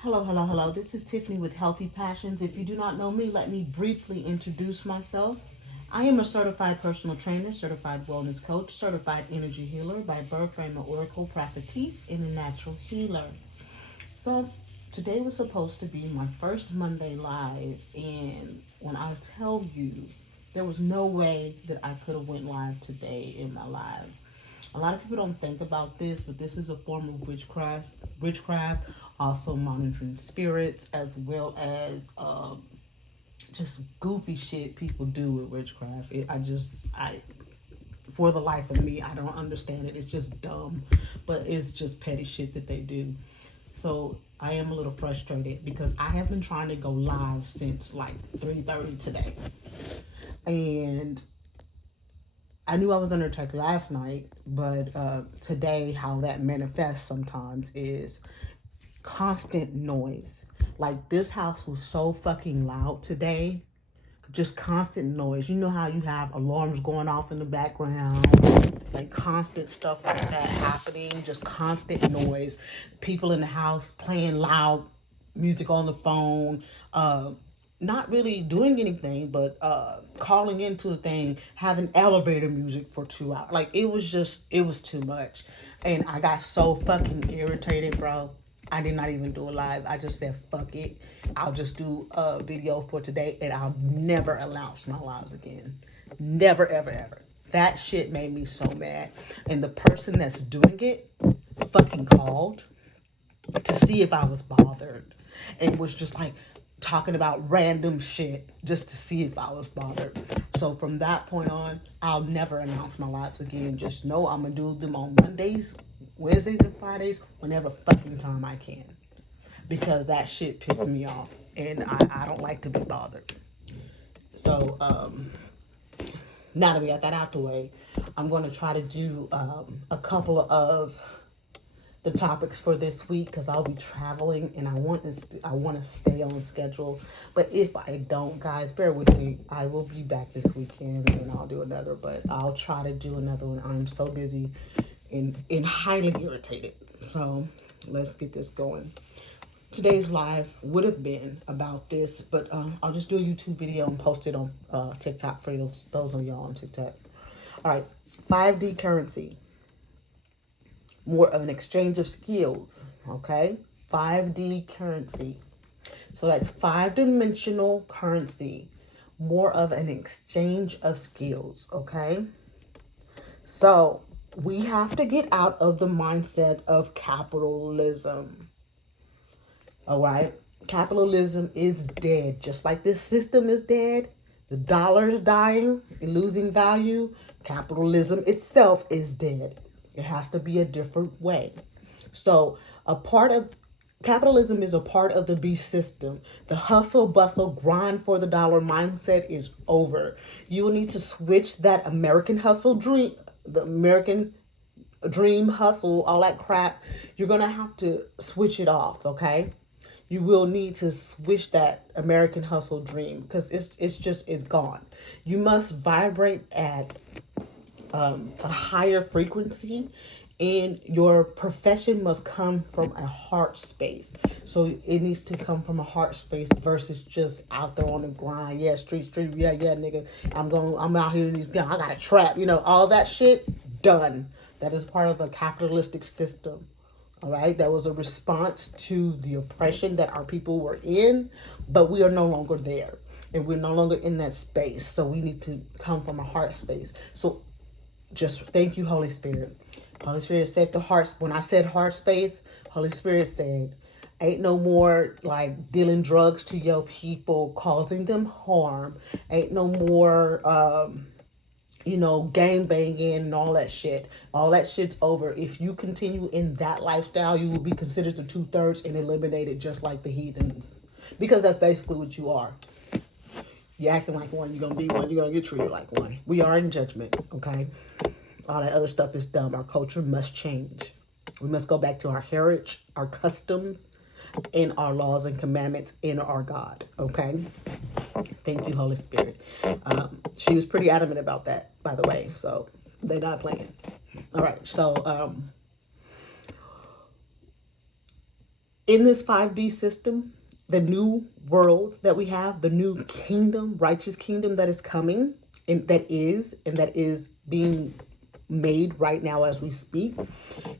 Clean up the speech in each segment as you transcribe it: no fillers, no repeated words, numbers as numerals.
Hello, hello, hello. This is Tiffany with Healthy Passions. If you do not know me, let me briefly introduce myself. I am a certified personal trainer, certified wellness coach, certified energy healer by birth. I'm an oracle prophetess and a natural healer. So today was supposed to be my first Monday live, and when I tell you, there was no way that I could have went live today in my live. A lot of people don't think about this, but this is a form of witchcraft, also monitoring spirits, as well as just goofy shit people do with witchcraft. For the life of me, I don't understand it. It's just dumb, but it's just petty shit that they do. So I am a little frustrated because I have been trying to go live since like 3:30 today, and I knew I was under attack last night, but today, how that manifests sometimes is constant noise. Like, this house was so fucking loud today, just constant noise. You know how you have alarms going off in the background, like constant stuff like that happening, just constant noise. People in the house playing loud music on the phone, not really doing anything, but calling into the thing, having elevator music for 2 hours. Like, it was too much. And I got so fucking irritated, bro. I did not even do a live. I just said, fuck it. I'll just do a video for today and I'll never announce my lives again. Never, ever, ever. That shit made me so mad. And the person that's doing it fucking called to see if I was bothered and was just like talking about random shit just to see if I was bothered. So from that point on, I'll never announce my lives again. Just know I'm gonna do them on Mondays, Wednesdays, and Fridays whenever fucking time I can. Because that shit pisses me off and I don't like to be bothered. So now that we got that out the way, I'm gonna try to do a couple of the topics for this week because I'll be traveling and I want to stay on schedule. But if I don't, guys, bear with me. I will be back this weekend and I'll do another. But I'll try to do another one. I'm so busy and highly irritated. So let's get this going. Today's live would have been about this, but I'll just do a YouTube video and post it on TikTok for those of y'all on TikTok. All right, 5D currency, more of an exchange of skills, okay? 5D currency. So that's five-dimensional currency, more of an exchange of skills, okay? So we have to get out of the mindset of capitalism, all right? Capitalism is dead. Just like this system is dead, the dollar is dying and losing value, capitalism itself is dead. It has to be a different way. So, a part of capitalism is a part of the beast system. The hustle, bustle, grind for the dollar mindset is over. You will need to switch that American hustle dream, the American dream hustle, all that crap. You're going to have to switch it off, okay? You will need to switch that American hustle dream because it's gone. You must vibrate at a higher frequency, and your profession must come from a heart space. So it needs to come from a heart space versus just out there on the grind. Yeah, street, yeah, nigga. I'm out here in these guns. I got a trap, all that shit done. That is part of a capitalistic system. All right, that was a response to the oppression that our people were in, but we are no longer there and we're no longer in that space. So we need to come from a heart space. So just thank you, Holy Spirit. Holy Spirit said the hearts. When I said heart space, Holy Spirit said, ain't no more like dealing drugs to your people, causing them harm. Ain't no more gang banging and all that shit. All that shit's over. If you continue in that lifestyle, you will be considered the 2/3 and eliminated just like the heathens. Because that's basically what you are. You're acting like one, you're gonna be one, you're gonna get treated like one. We are in judgment, okay? All that other stuff is dumb. Our culture must change. We must go back to our heritage, our customs, and our laws and commandments in our God, okay? Thank you, Holy Spirit. She was pretty adamant about that, by the way, so they're not playing. All right, so In this 5D system, the new world that we have, the new kingdom, righteous kingdom that is coming, and that is being made right now as we speak,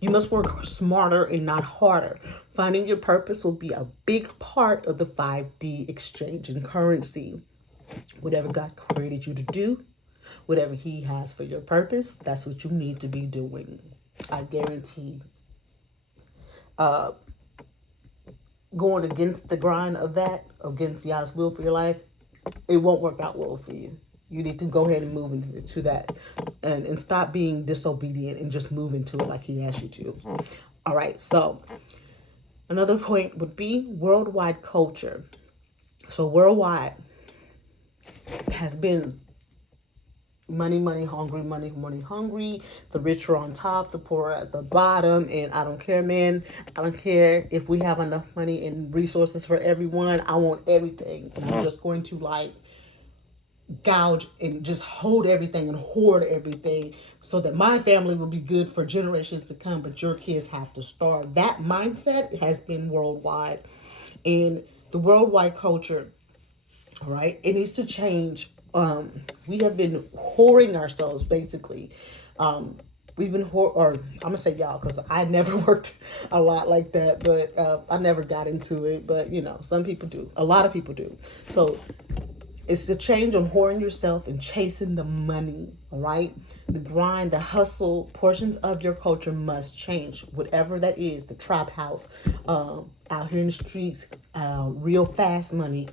you must work smarter and not harder. Finding your purpose will be a big part of the 5D exchange and currency. Whatever God created you to do, whatever He has for your purpose, that's what you need to be doing. I guarantee going against the grind of that, against Yah's will for your life, it won't work out well for you. You need to go ahead and move into that and stop being disobedient and just move into it like He asked you to. All right, so another point would be worldwide culture. So worldwide has been money hungry. The rich are on top, the poor are at the bottom. And I don't care, man. I don't care if we have enough money and resources for everyone. I want everything. And I'm just going to gouge and just hold everything and hoard everything so that my family will be good for generations to come, but your kids have to starve. That mindset has been worldwide. And the worldwide culture, all right, it needs to change. We have been whoring ourselves, basically. We've been or I'm gonna say y'all because I never worked a lot like that, but I never got into it. But some people do. A lot of people do. So it's the change on whoring yourself and chasing the money, all right? The grind, the hustle, portions of your culture must change. Whatever that is, the trap house, out here in the streets, real fast money,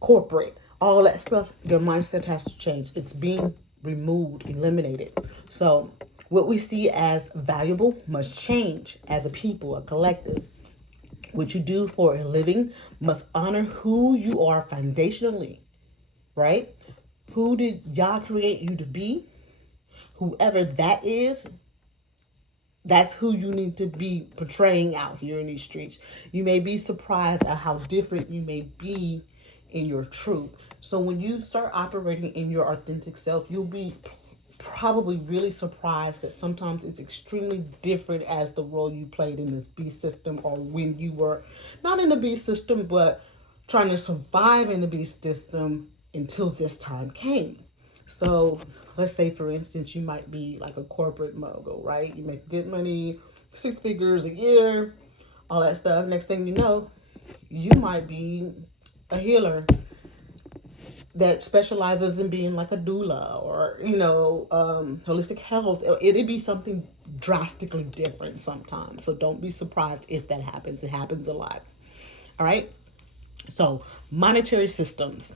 corporate, all that stuff, your mindset has to change. It's being removed, eliminated. So what we see as valuable must change as a people, a collective. What you do for a living must honor who you are foundationally. Right? Who did Yah create you to be? Whoever that is, that's who you need to be portraying out here in these streets. You may be surprised at how different you may be in your truth. So when you start operating in your authentic self, you'll be probably really surprised that sometimes it's extremely different as the role you played in this beast system, or when you were not in the beast system, but trying to survive in the beast system until this time came. So let's say, for instance, you might be like a corporate mogul, right? You make good money, 6 figures a year, all that stuff. Next thing you know, you might be a healer that specializes in being like a doula, or holistic health. It'd be something drastically different sometimes. So don't be surprised if that happens. It happens a lot. All right. So monetary systems.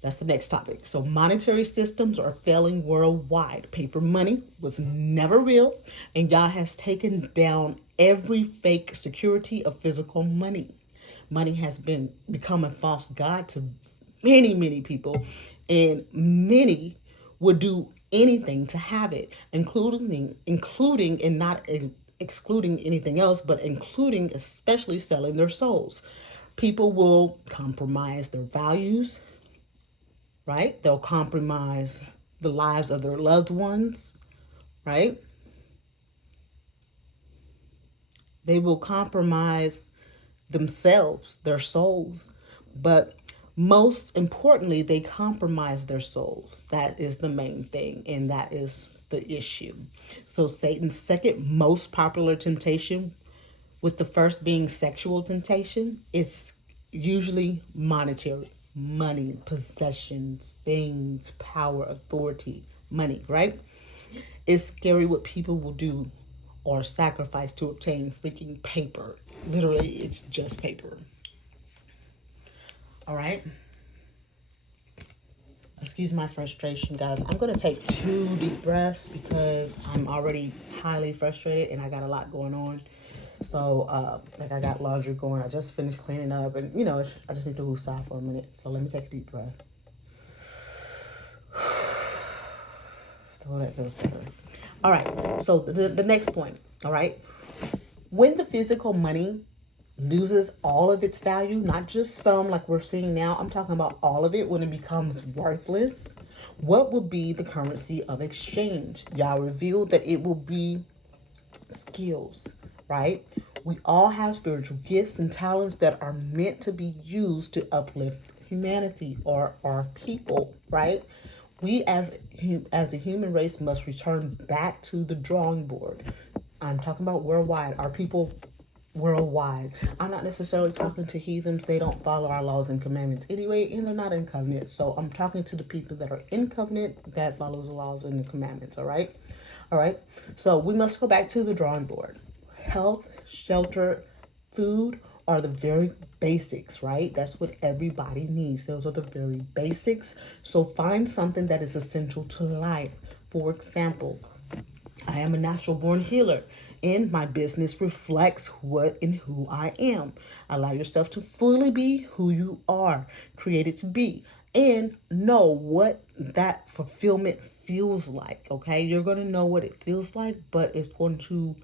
That's the next topic. So monetary systems are failing worldwide. Paper money was never real, and Yah has taken down every fake security of physical money. Money has become a false god to many people, and many would do anything to have it, including and not excluding anything else, but including especially selling their souls. People will compromise their values, right? They'll compromise the lives of their loved ones, right? They will compromise themselves, their souls, but most importantly, they compromise their souls. That is the main thing, and that is the issue. So Satan's second most popular temptation, with the first being sexual temptation, is usually monetary. Money, possessions, things, power, authority, money, right? It's scary what people will do or sacrifice to obtain freaking paper. Literally, it's just paper. All right. Excuse my frustration, guys. I'm going to take 2 deep breaths because I'm already highly frustrated and I got a lot going on. So, I got laundry going. I just finished cleaning up, and I just need to woosah for a minute. So let me take a deep breath. Oh, that feels better. All right. So the next point. All right. When the physical money loses all of its value, not just some like we're seeing now, I'm talking about all of it, when it becomes worthless, what will be the currency of exchange? Yah revealed that it will be skills, right? We all have spiritual gifts and talents that are meant to be used to uplift humanity or our people, right? We as a human race must return back to the drawing board. I'm talking about worldwide. Our people worldwide. I'm not necessarily talking to heathens. They don't follow our laws and commandments anyway, and they're not in covenant. So I'm talking to the people that are in covenant that follows the laws and the commandments. All right. All right. So we must go back to the drawing board. Health, shelter, food are the very basics, right? That's what everybody needs. Those are the very basics. So find something that is essential to life. For example, I am a natural born healer, and my business reflects what and who I am. Allow yourself to fully be who you are created to be, and know what that fulfillment feels like. Okay, you're going to know what it feels like, but it's going to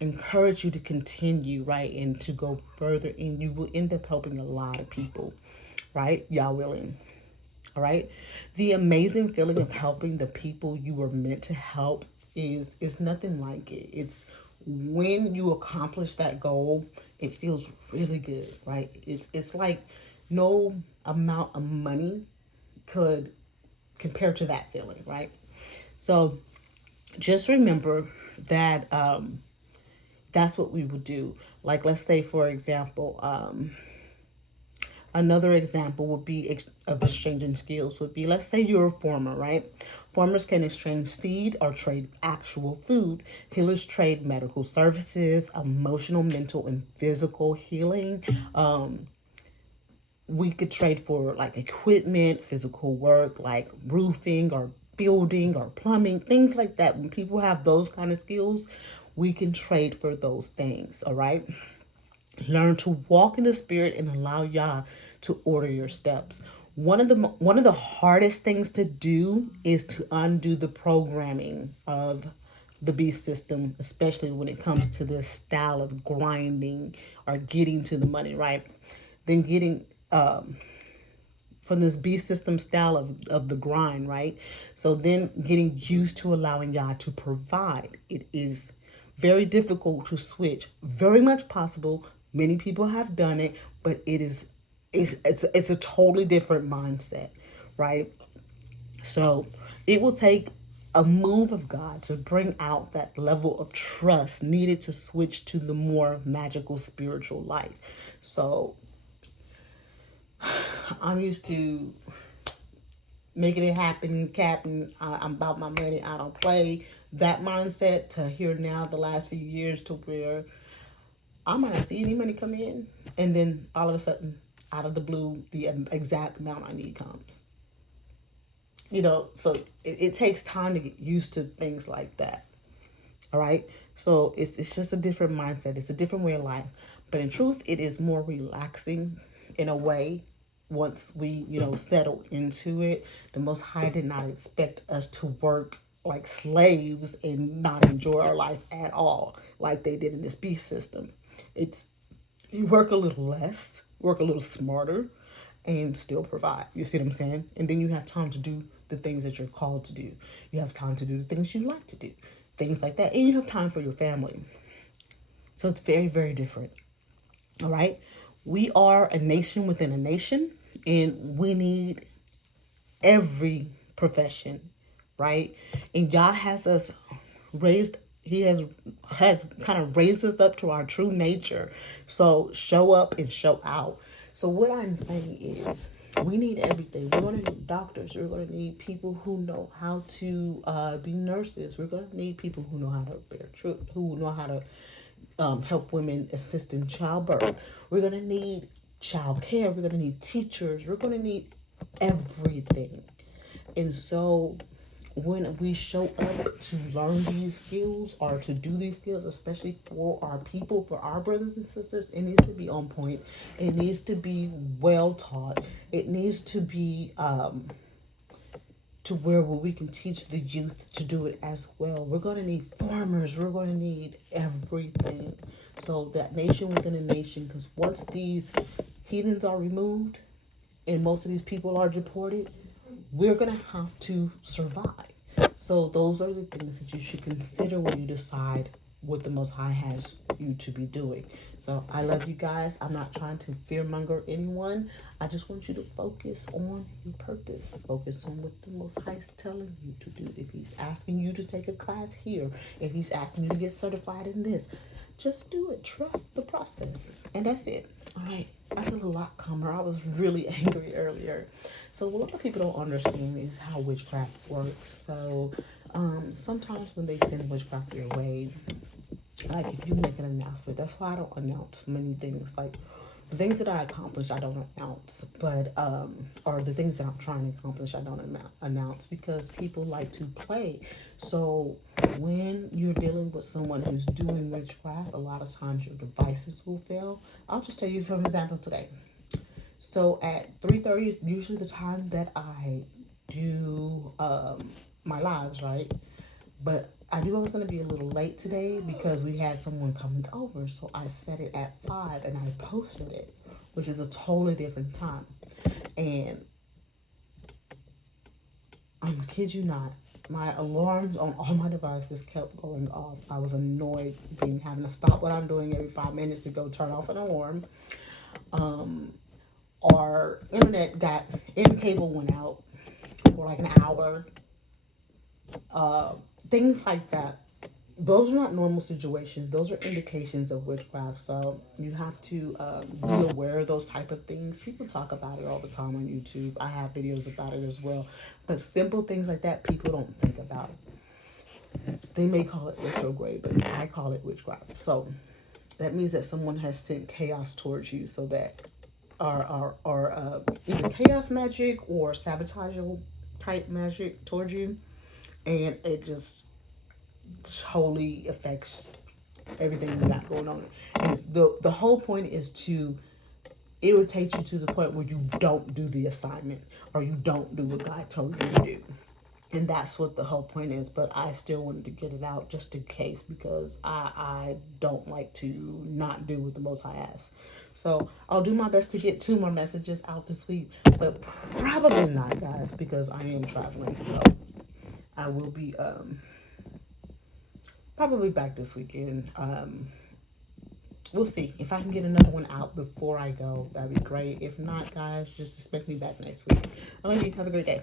encourage you to continue, right, and to go further, and you will end up helping a lot of people, right? Y'all willing. All right. The amazing feeling of helping the people you were meant to help is nothing like it. It's when you accomplish that goal, it feels really good, right? It's like no amount of money could compare to that feeling, right? So just remember that that's what we would do. Like, let's say, for example, another example would be of exchanging skills would be, let's say you're a farmer, right? Farmers can exchange seed or trade actual food. Healers trade medical services, emotional, mental, and physical healing. We could trade for like equipment, physical work, like roofing or building or plumbing, things like that. When people have those kind of skills, we can trade for those things, all right? Learn to walk in the spirit and allow Yah to order your steps. One of the hardest things to do is to undo the programming of the beast system, especially when it comes to this style of grinding or getting to the money, right? Then getting from this beast system style of the grind, right? So then getting used to allowing Yah to provide. It is very difficult to switch. Very much possible. Many people have done it, but it's a totally different mindset, right? So it will take a move of God to bring out that level of trust needed to switch to the more magical spiritual life. So I'm used to making it happen, Captain. I'm about my money. I don't play. That mindset to here now, the last few years, to where I might not see any money come in, and then all of a sudden, out of the blue, the exact amount I need comes. So it takes time to get used to things like that. All right. So it's just a different mindset. It's a different way of life. But in truth, it is more relaxing in a way once we, settle into it. The Most High did not expect us to work like slaves and not enjoy our life at all, like they did in this beast system. It's you work a little less, work a little smarter, and still provide. You see what I'm saying? And then you have time to do the things that you're called to do. You have time to do the things you like to do, things like that. And you have time for your family. So it's very, very different. All right. We are a nation within a nation, and we need every profession, right? And God has us raised. He has kind of raised us up to our true nature. So show up and show out. So what I'm saying is, we need everything. We're going to need doctors. We're going to need people who know how to be nurses. We're going to need people who know how to bear children, who know how to help women assist in childbirth. We're going to need child care. We're going to need teachers. We're going to need everything. And so when we show up to learn these skills or to do these skills, especially for our people, for our brothers and sisters, it needs to be on point. It needs to be well taught. It needs to be to where we can teach the youth to do it as well. We're going to need farmers. We're going to need everything. So that nation within a nation, because once these heathens are removed and most of these people are deported, we're going to have to survive. So those are the things that you should consider when you decide what the Most High has you to be doing. So I love you guys. I'm not trying to fearmonger anyone. I just want you to focus on your purpose. Focus on what the Most High is telling you to do. If He's asking you to take a class here, if He's asking you to get certified in this, just do it. Trust the process. And that's it. All right. I feel a lot calmer. I was really angry earlier. So what a lot of people don't understand is how witchcraft works. So sometimes when they send witchcraft your way, like if you make an announcement, that's why I don't announce many things. Like the things that I accomplish, I don't announce, but or the things that I'm trying to accomplish, I don't announce because people like to play. So when you're dealing with someone who's doing witchcraft, a lot of times your devices will fail. I'll just tell you for example today. So at 3:30 is usually the time that I do my lives, right? But I knew I was going to be a little late today because we had someone coming over. So I set it at 5 and I posted it, which is a totally different time. And I'm kid you not, my alarms on all my devices kept going off. I was annoyed being having to stop what I'm doing every 5 minutes to go turn off an alarm. Our internet got in cable went out for like an hour. Things like that. Those are not normal situations. Those are indications of witchcraft. So you have to be aware of those type of things. People talk about it all the time on YouTube. I have videos about it as well. But simple things like that, people don't think about. They may call it retrograde, but I call it witchcraft. So that means that someone has sent chaos towards you, so that or either chaos magic or sabotage type magic towards you, and it just totally affects everything you got going on. And the whole point is to irritate you to the point where you don't do the assignment or you don't do what God told you to do. And that's what the whole point is. But I still wanted to get it out just in case because I don't like to not do what the Most High asks. So I'll do my best to get 2 more messages out this week, but probably not, guys, because I am traveling. So I will be probably back this weekend. We'll see if I can get another one out before I go. That'd be great. If not, guys, just expect me back next week. I love you. Have a great day.